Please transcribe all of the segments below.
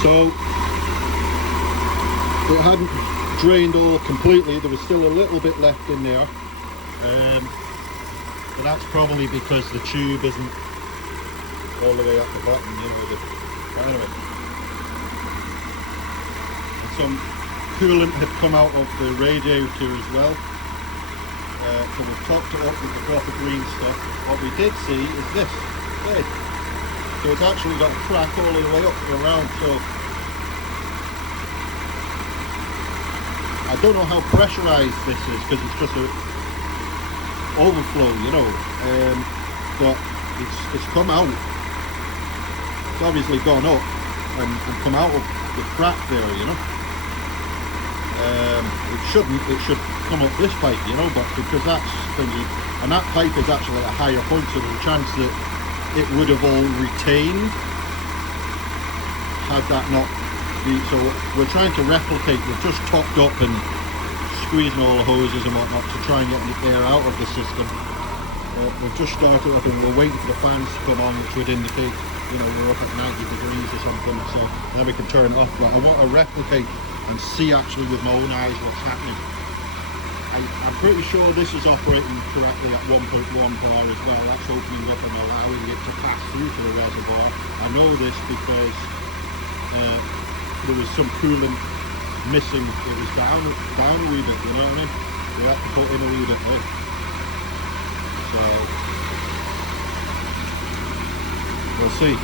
So it hadn't drained all completely, there was still a little bit left in there, but that's probably because the tube isn't all the way up the bottom, you know. Anyway, and some coolant had come out of the radiator as well, so we've topped it up with the proper green stuff. What we did see is this, okay. So it's actually got a crack all the way up and around, so I don't know how pressurized this is because it's just a overflow, you know, but it's come out. It's obviously gone up and come out of the crack there, you know. It shouldn't, it should come up this pipe, you know, but because that's thingy, and that pipe is actually at a higher point, so there's a chance that it would have all retained had that not been. So we're trying to replicate, we've just topped up and squeezing all the hoses and whatnot to try and get the air out of the system. We've just started up and we're waiting for the fans to come on, which would indicate, you know, we're up at 90 degrees or something, so then we can turn it off. But I want to replicate and see actually with my own eyes what's happening. I'm pretty sure this is operating correctly at 1.1 bar as well. That's opening up and allowing it to pass through to the reservoir. I know this because there was some coolant missing. It was down a wee bit, you know what I mean? We had to put in a wee bit there. So we'll see.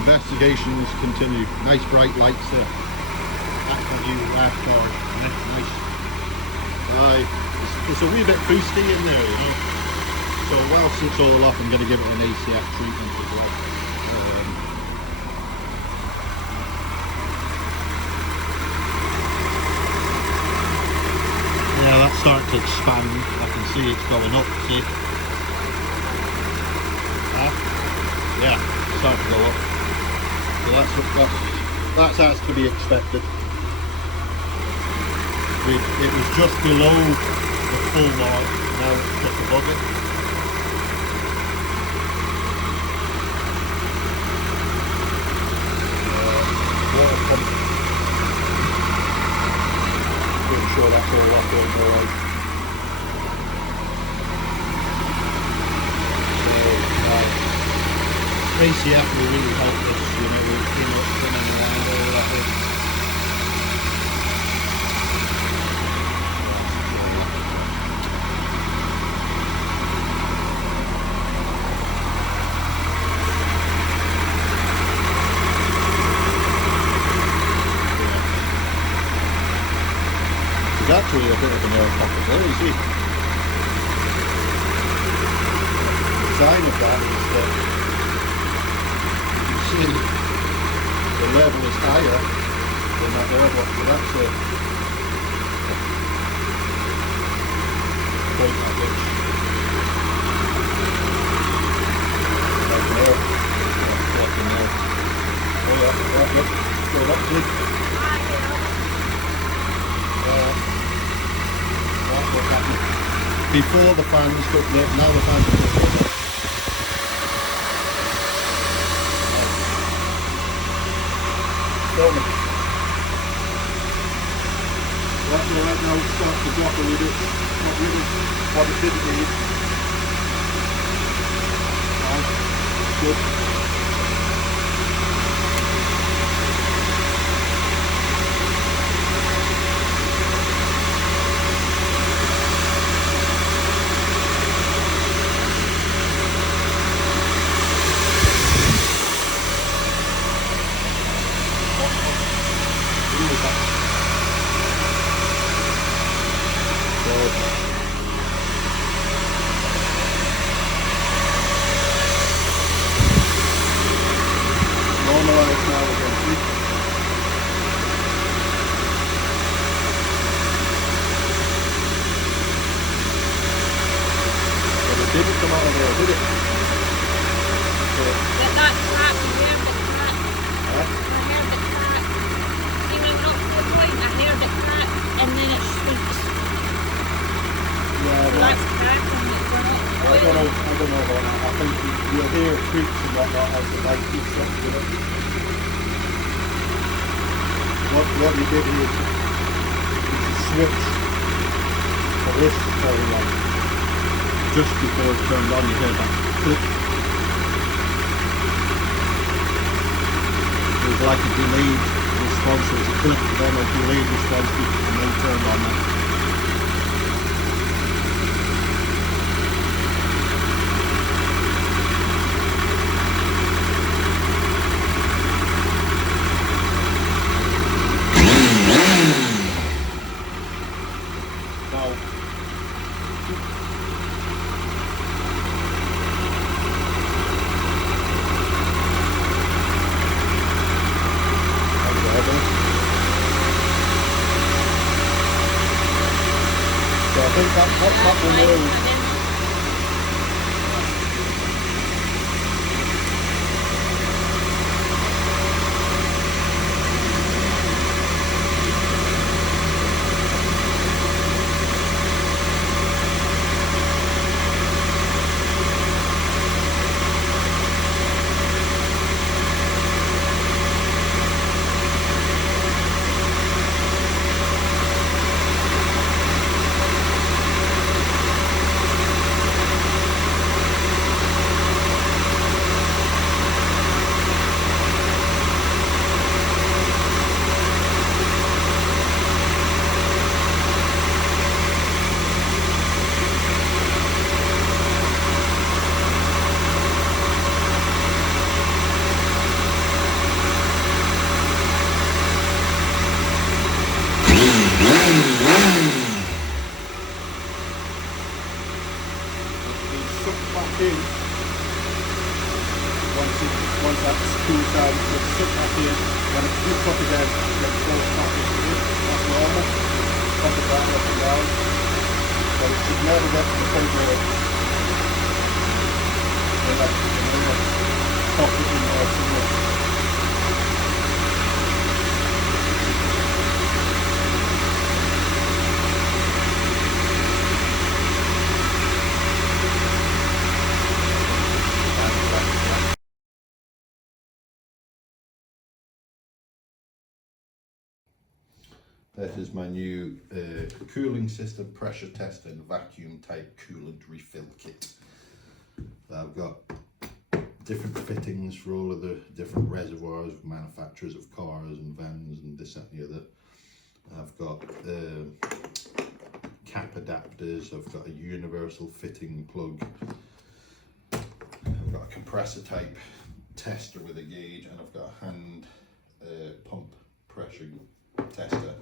Investigations continue. Nice bright lights there. That's a new last bar. Nice. It's a wee bit boosty in there, you know. So whilst it's all off, I'm going to give it an ACF treatment as well. Yeah, that's starting to expand. I can see it's going up. See? Yeah, it's starting to go up. So that's as to be expected. It was just below the full mark, now it's just above it. Water pump. Pretty sure that's all that going alright. So, ACF will really help us, you know, with spinning around all that way. Actually a bit of an air pocket there, you see. The sign of that is that you see the level is higher than that air block, so that's a point at which that's an air block in there. Oh yeah, look, go up to it. What's happening before the fans, but now the fans are going. Tell me. Right now it's starting to drop a little bit. Not really what it didn't need. Good. Normalize now again. But it didn't come out of there, did it? Get that crack, I heard the crack. Huh? I heard the crack. See when I'm up to the point, I heard the crack and then it squeaks. Yeah, so that's crack when it's gone up. I don't know about that. I think you'll hear creaks and whatnot as the light keeps up, you know. what you did here is you switch for this turn on. Just before it turned on, you heard that click. It was like a delayed response. It was a click, then a delayed response, and then turned on that. I think that will know. Once that's cooled down, it's sucked back in. When it heats up again, it goes back into this. That's normal. Pump it down, up and down. But it should never get to the point where pop it in there too much. This is my new cooling system pressure test and vacuum type coolant refill kit. I've got different fittings for all of the different reservoirs, manufacturers of cars and vans and this and the other. I've got cap adapters, I've got a universal fitting plug, I've got a compressor type tester with a gauge, and I've got a hand pump pressure tester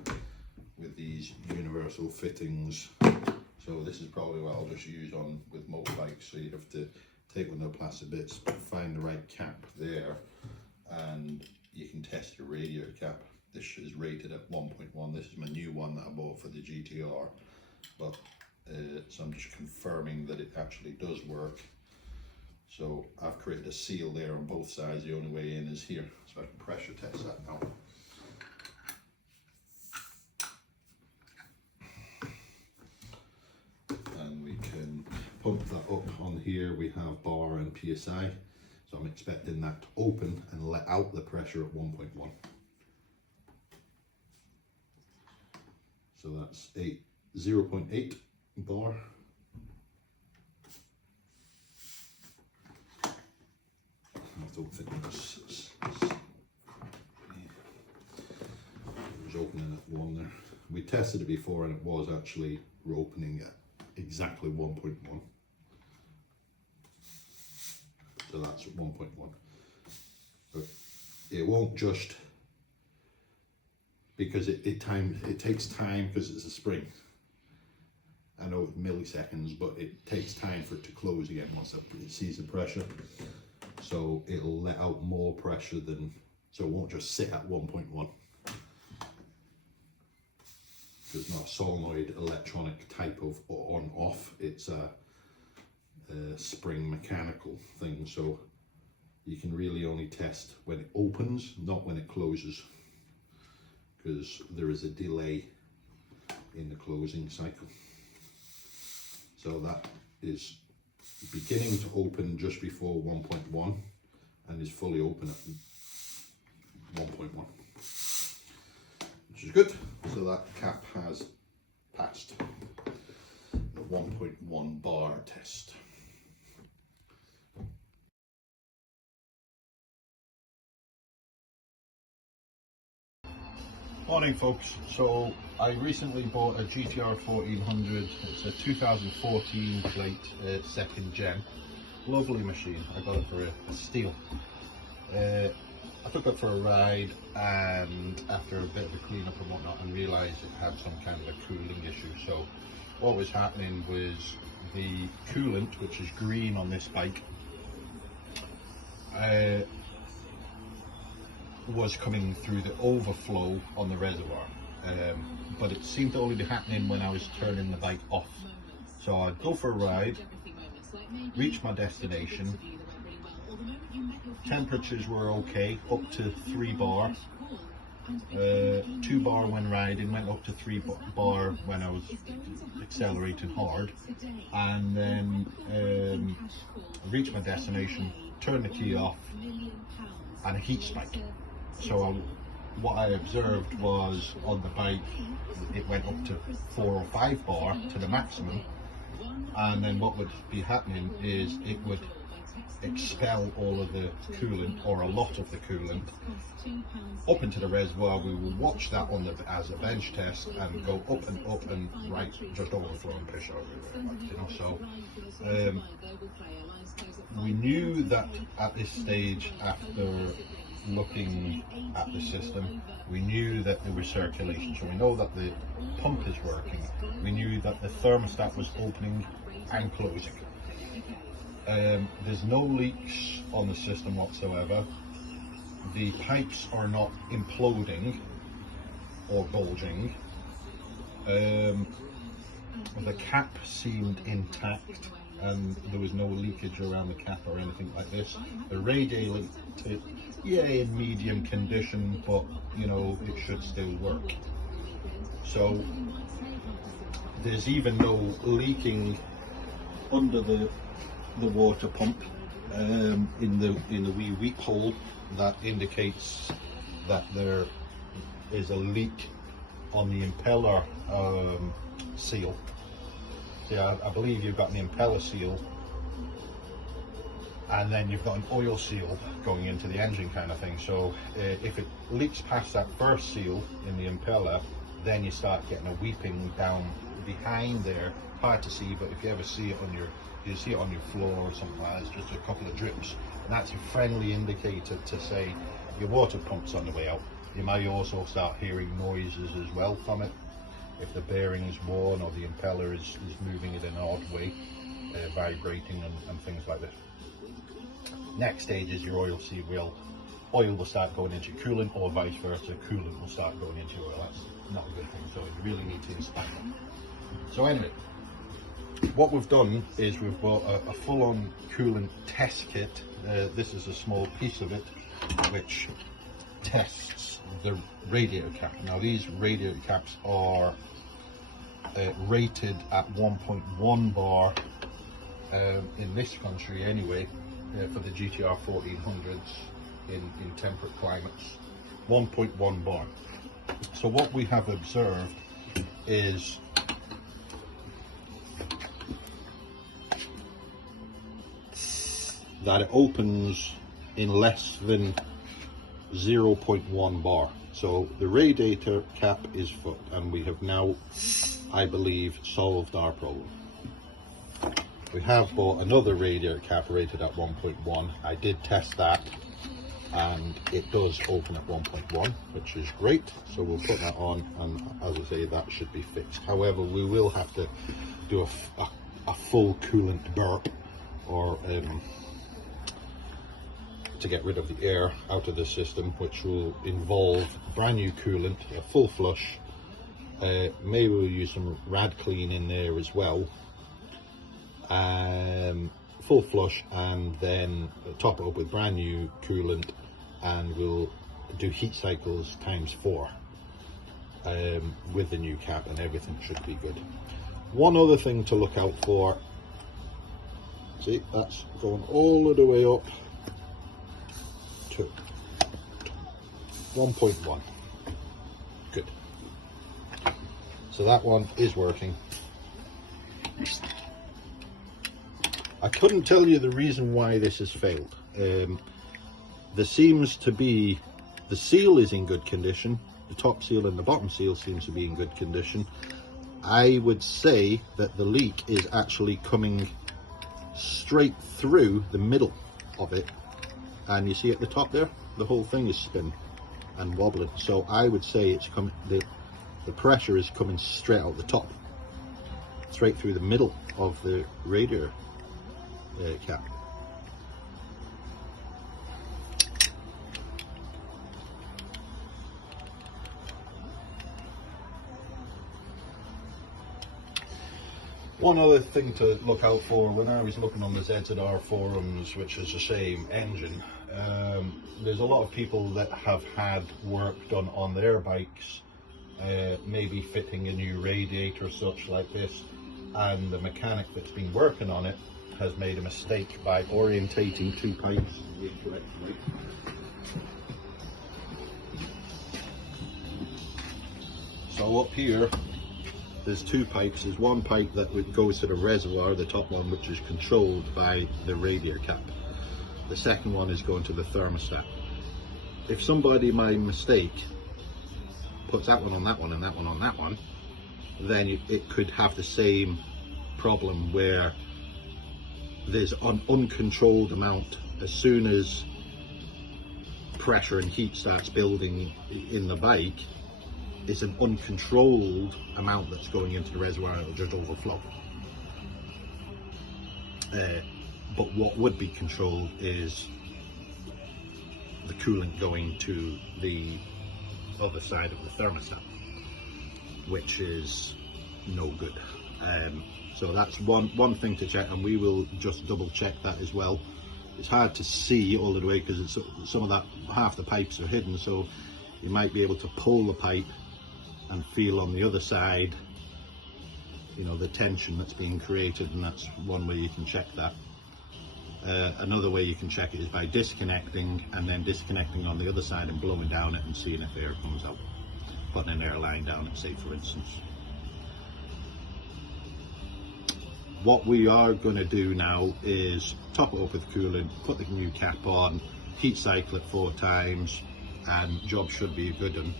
with these universal fittings. So this is probably what I'll just use on with motorbikes. So you have to take one of the plastic bits, find the right cap there, and you can test your radiator cap. This is rated at 1.1. This is my new one that I bought for the GTR, but so I'm just confirming that it actually does work. So I've created a seal there on both sides. The only way in is here, so I can pressure test that now. Pump that up. On here we have bar and PSI, so I'm expecting that to open and let out the pressure at 1.1. So that's 0.8 bar. I don't think it was opening at 1 there. We tested it before and it was actually opening at exactly 1.1. So that's 1.1. But it won't just, because it takes time, because it's a spring. I know it's milliseconds, but it takes time for it to close again once it sees the pressure. So it'll let out more pressure than, so it won't just sit at 1.1. It's not a solenoid electronic type of on-off, it's a spring mechanical thing, so you can really only test when it opens, not when it closes, because there is a delay in the closing cycle. So that is beginning to open just before 1.1 and is fully open at 1.1. which is good. So that cap has passed the 1.1 bar test. Morning folks, so I recently bought a GTR1400, it's a 2014 plate, second gen, lovely machine. I got it for a steal. I took it for a ride, and after a bit of a clean up and whatnot, and realised it had some kind of a cooling issue. So what was happening was the coolant, which is green on this bike, was coming through the overflow on the reservoir, but it seemed to only be happening when I was turning the bike off. So I'd go for a ride, reach my destination, temperatures were okay, up to 3 bar, 2 bar when riding, went up to 3 bar when I was accelerating hard, and then reached my destination, turned the key off, and a heat spike. So what I observed was on the bike, it went up to 4 or 5 bar to the maximum, and then what would be happening is it would expel all of the coolant, or a lot of the coolant, up into the reservoir. We would watch that on as a bench test, and go up and right, just overflowing pressure everywhere, you know. So we knew that at this stage, after looking at the system, we knew that there was circulation, so we know that the pump is working. We knew that the thermostat was opening and closing. There's no leaks on the system whatsoever. The pipes are not imploding or bulging. The cap seemed intact, and there was no leakage around the cap or anything like this. The radiator, yeah, in medium condition, but you know, it should still work. So there's even no leaking under the water pump in the wee weep hole that indicates that there is a leak on the impeller seal. Yeah, I believe you've got an impeller seal, and then you've got an oil seal going into the engine kind of thing. So if it leaks past that first seal in the impeller, then you start getting a weeping down behind there. Hard to see, but if you ever see it on your, you see it on your floor or something like that, it's just a couple of drips, and that's a friendly indicator to say your water pump's on the way out. You may also start hearing noises as well from it, if the bearing is worn or the impeller is moving it in an odd way, vibrating and things like this. Next stage is your oil seal. Oil will start going into coolant, or vice versa, coolant will start going into oil. That's not a good thing, so you really need to inspect them. So anyway, what we've done is we've bought a full-on coolant test kit. This is a small piece of it which tests the radiator cap. Now these radiator caps are rated at 1.1 bar in this country anyway, for the GTR 1400s in temperate climates, 1.1 bar. So what we have observed is that it opens in less than 0.1 bar. So the radiator cap is fucked, and we have now, I believe, solved our problem. We have bought another radiator cap rated at 1.1. I did test that, and it does open at 1.1, which is great. So we'll put that on, and as I say, that should be fixed. However, we will have to do a full coolant burp, or to get rid of the air out of the system, which will involve brand new coolant, a full flush. Maybe we'll use some rad clean in there as well, full flush, and then top it up with brand new coolant, and we'll do heat cycles ×4 with the new cap, and everything should be good. One other thing to look out for, see, that's going all the way up to 1.1. Good. So that one is working. I couldn't tell you the reason why this has failed. There seems to be, the seal is in good condition, the top seal and the bottom seal seems to be in good condition. I would say that the leak is actually coming straight through the middle of it, and you see at the top there, the whole thing is spinning and wobbling. So I would say it's coming, the pressure is coming straight out the top, straight through the middle of the radiator cap. One other thing to look out for, when I was looking on the ZZR forums, which is the same engine, there's a lot of people that have had work done on their bikes, maybe fitting a new radiator or such like this, and the mechanic that's been working on it has made a mistake by orientating two pipes incorrectly. So up here, there's two pipes. There's one pipe that goes to the reservoir, the top one, which is controlled by the radiator cap. The second one is going to the thermostat. If somebody by mistake puts that one on that one and that one on that one, then it could have the same problem where there's an uncontrolled amount. As soon as pressure and heat starts building in the bike, it's an uncontrolled amount that's going into the reservoir and it'll just overflow. But what would be controlled is the coolant going to the other side of the thermostat, which is no good. So that's one thing to check, and we will just double check that as well. It's hard to see all the way because some of that, half the pipes are hidden, so you might be able to pull the pipe and feel on the other side, you know, the tension that's being created, and that's one way you can check that. Another way you can check it is by disconnecting and then disconnecting on the other side and blowing down it and seeing if air comes out. Putting an air line down it, say for instance. What we are going to do now is top it up with coolant, put the new cap on, heat cycle it 4 times, and job should be a good one.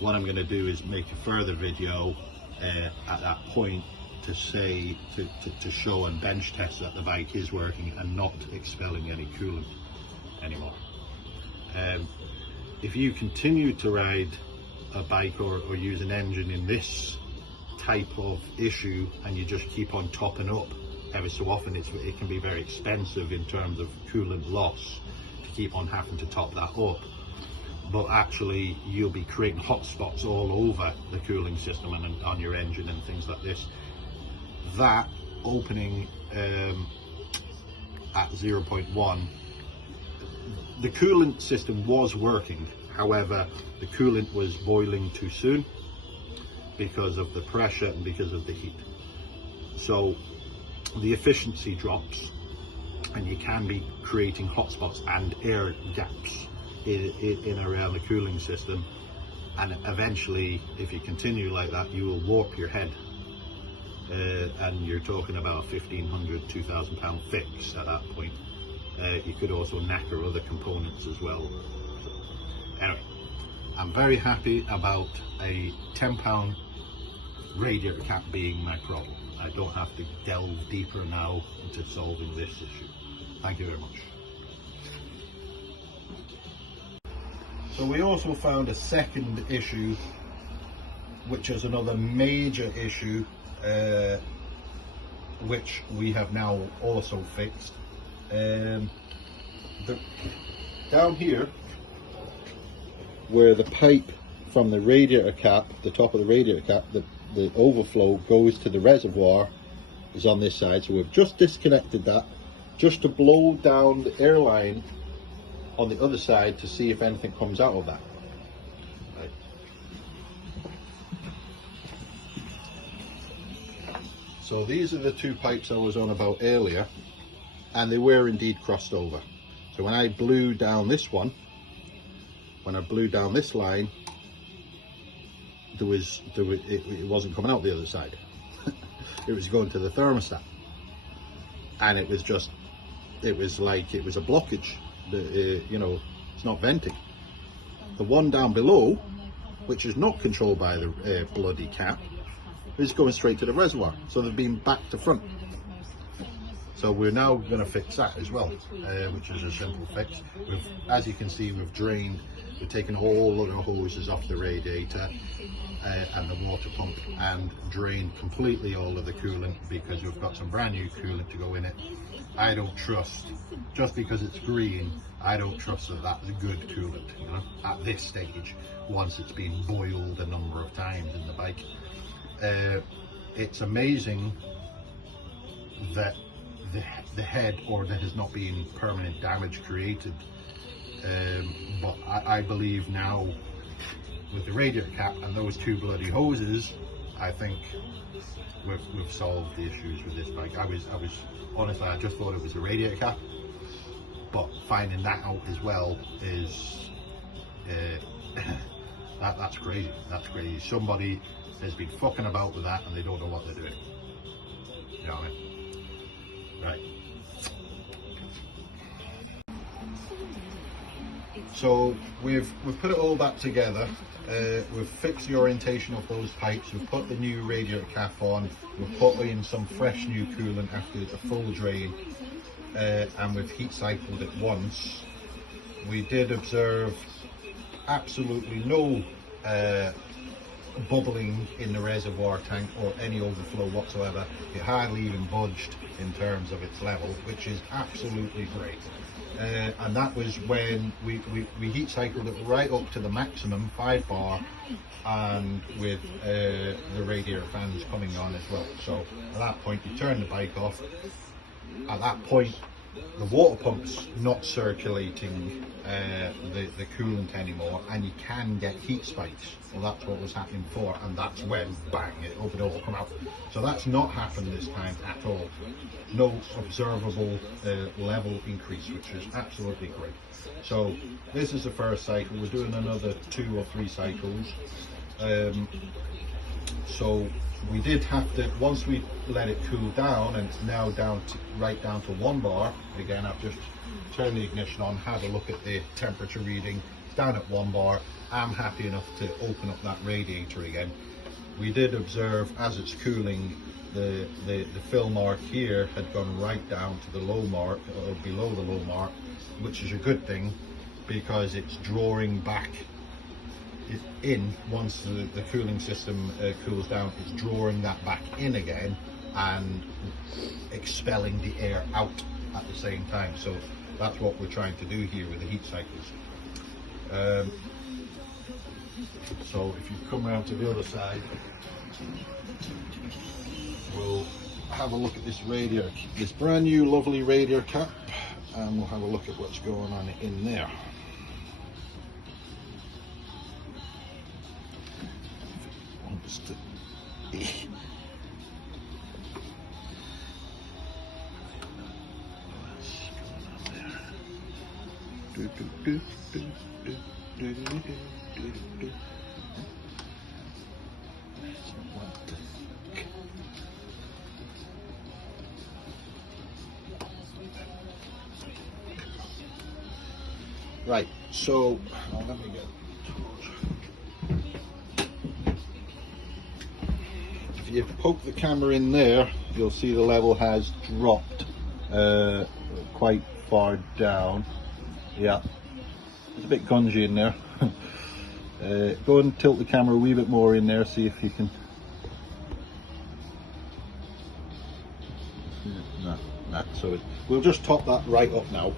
What I'm going to do is make a further video at that point to say, to show and bench test that the bike is working and not expelling any coolant anymore. If you continue to ride a bike or use an engine in this type of issue and you just keep on topping up ever so often, it can be very expensive in terms of coolant loss to keep on having to top that up. But actually you'll be creating hot spots all over the cooling system and on your engine and things like this. That opening at 0.1, the coolant system was working, however the coolant was boiling too soon because of the pressure and because of the heat. So the efficiency drops and you can be creating hot spots and air gaps in around the cooling system, and eventually if you continue like that you will warp your head, and you're talking about a 1,500, 2,000 pound fix at that point. You could also knacker other components as well. So, anyway, I'm very happy about a £10 radiator cap being my problem. I don't have to delve deeper now into solving this issue. Thank you very much. So we also found a second issue, which is another major issue, which we have now also fixed. Down here, where the pipe from the radiator cap, the top of the radiator cap, the overflow goes to the reservoir, is on this side. So we've just disconnected that just to blow down the air line on the other side to see if anything comes out of that. Right. So these are the two pipes I was on about earlier, and they were indeed crossed over. So when I blew down this one, when I blew down this line, it wasn't coming out the other side. It was going to the thermostat, and it was like it was a blockage. You know, it's not venting. The one down below, which is not controlled by the bloody cap, is going straight to the reservoir. So they've been back to front. So we're now going to fix that as well, which is a simple fix. As you can see, we've taken all of the hoses off the radiator and the water pump, and drained completely all of the coolant, because we've got some brand new coolant to go in it. I don't trust, just because it's green, I don't trust that that's good coolant, you know, at this stage, once it's been boiled a number of times in the bike. It's amazing that the head, or there has not been permanent damage created, but I believe now with the radiator cap and those two bloody hoses, I think we've solved the issues with this bike. I was honestly, I just thought it was a radiator cap, but finding that out as well is that's crazy. That's crazy. Somebody has been fucking about with that and they don't know what they're doing. You know what I mean? Right. So we've put it all back together. We've fixed the orientation of those pipes. We've put the new radiator cap on. We've put in some fresh new coolant after a full drain, and we've heat cycled it once. We did observe absolutely no bubbling in the reservoir tank or any overflow whatsoever. It hardly even budged in terms of its level, which is absolutely great. And that was when we heat cycled it right up to the maximum 5 bar, and with the radiator fans coming on as well. So at that point you turn the bike off. At that point the water pump's not circulating the coolant anymore, and you can get heat spikes. Well, that's what was happening before, and that's when bang, it would all come out. So that's not happened this time at all. No observable level increase, which is absolutely great. So this is the first cycle. We're doing another 2 or 3 cycles. So we did have to, once we let it cool down, and it's now right down to 1 bar. Again, I've just turned the ignition on, had a look at the temperature reading. It's down at 1 bar. I'm happy enough to open up that radiator again. We did observe, as it's cooling, the fill mark here had gone right down to the low mark, or below the low mark, which is a good thing, because it's drawing back in. Once the cooling system cools down, it's drawing that back in again and expelling the air out at the same time. So that's what we're trying to do here with the heat cycles. So if you come around to the other side, we'll have a look at this radiator, this brand new lovely radiator cap, and we'll have a look at what's going on in there. Right, so let me get. If you poke the camera in there, you'll see the level has dropped quite far down. Yeah, it's a bit gungy in there. Go and tilt the camera a wee bit more in there, see if you can. No. So we'll just top that right up now,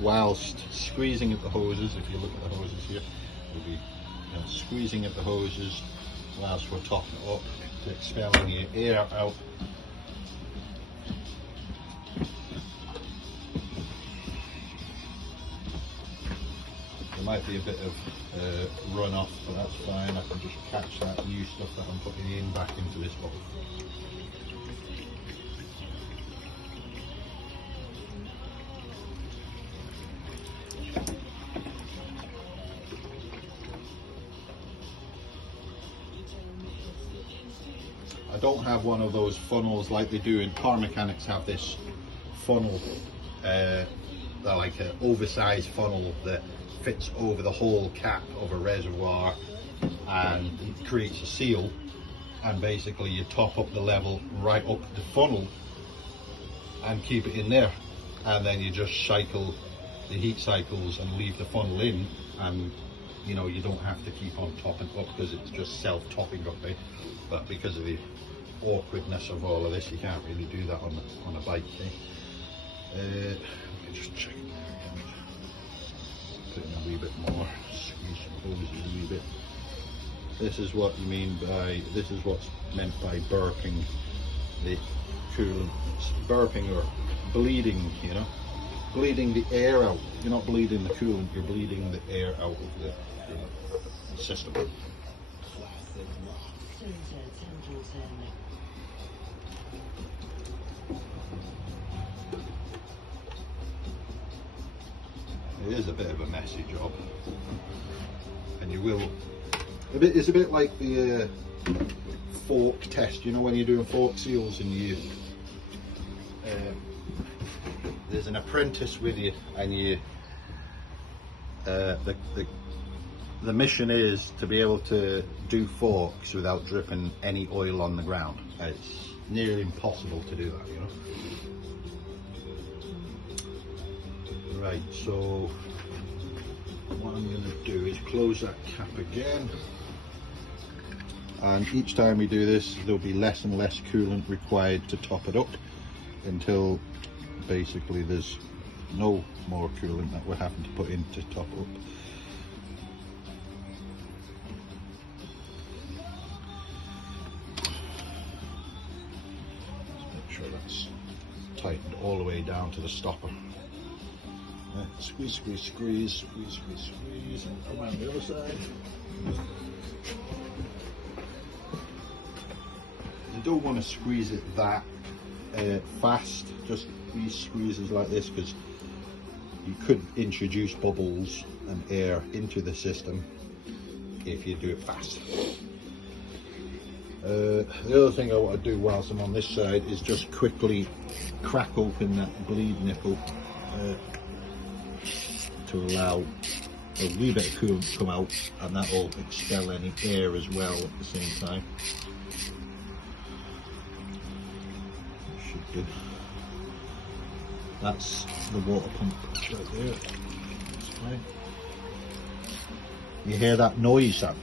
whilst squeezing at the hoses. If you look at the hoses here, we'll be squeezing at the hoses whilst we're topping it up, to expelling the air out. There might be a bit of runoff, but that's fine. I can just catch that new stuff that I'm putting in back into this bottle. I don't have one of those funnels like they do in car mechanics. Have this funnel, they're like an oversized funnel that fits over the whole cap of a reservoir and it creates a seal, and basically you top up the level right up the funnel and keep it in there, and then you just cycle the heat cycles and leave the funnel in, and you know, you don't have to keep on topping up because it's just self-topping up there. But because of the awkwardness of all of this, you can't really do that on a bike. Let me just check it there again. Put in a wee bit more, squeeze the hoses a wee bit. This is what you mean by, this is what's meant by burping the coolant. Burping or bleeding, you know, bleeding the air out. You're not bleeding the coolant, you're bleeding the air out of the coolant system. It is a bit of a messy job, and you will. It's a bit like the fork test. You know, when you're doing fork seals and you there's an apprentice with you, and you the mission is to be able to do forks without dripping any oil on the ground. It's nearly impossible to do that, you know. Right, so what I'm going to do is close that cap again, and each time we do this there'll be less and less coolant required to top it up until basically there's no more coolant that we're having to put in to top up. Let's make sure that's tightened all the way down to the stopper. Squeeze, squeeze, squeeze, squeeze, squeeze, squeeze, and around the other side. You don't want to squeeze it that fast, just these squeezes like this, because you could introduce bubbles and air into the system if you do it fast. The other thing I want to do whilst I'm on this side is just quickly crack open that bleed nipple to allow a wee bit of coolant to come out, and that will expel any air as well at the same time. Should do. That's the water pump right there. That's fine. You hear that noise? That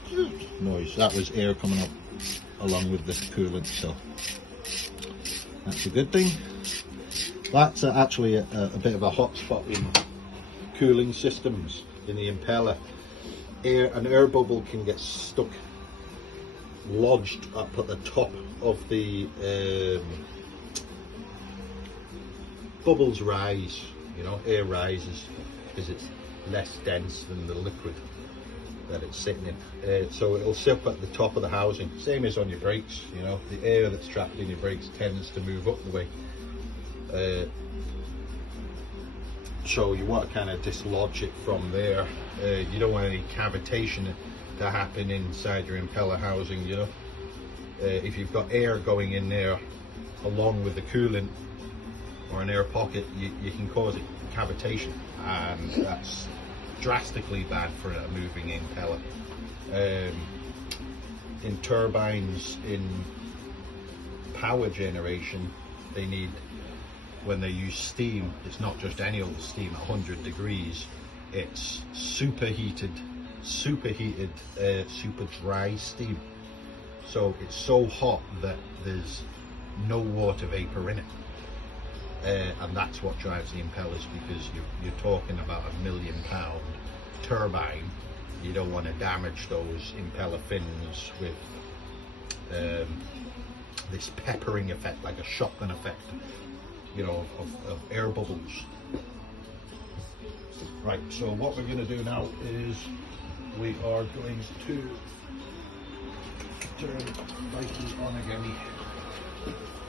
noise? That was air coming up along with the coolant, so that's a good thing. That's actually a bit of a hot spot in cooling systems in the impeller. An air bubble can get stuck, lodged up at the top of the bubbles rise, you know, air rises because it's less dense than the liquid that it's sitting in. So it'll sit at the top of the housing, same as on your brakes, you know, the air that's trapped in your brakes tends to move up the way. So you want to kind of dislodge it from there. You don't want any cavitation to happen inside your impeller housing, you know. If you've got air going in there along with the coolant or an air pocket, you can cause cavitation, and that's drastically bad for a moving impeller. In turbines, in power generation, they need, when they use steam, it's not just any old steam at 100 degrees, it's superheated, super dry steam. So it's so hot that there's no water vapor in it. And that's what drives the impellers, because you're talking about £1 million turbine. You don't want to damage those impeller fins with this peppering effect, like a shotgun effect, you know, of air bubbles. Right, so what we're going to do now is we are going to turn lighters on again.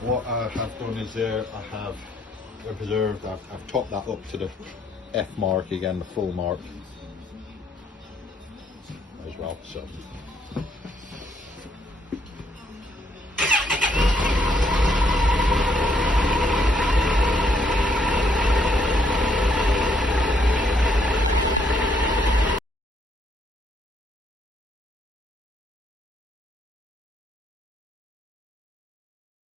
What I have done is there, I have preserved, I've topped that up to the F mark again, the full mark as well. So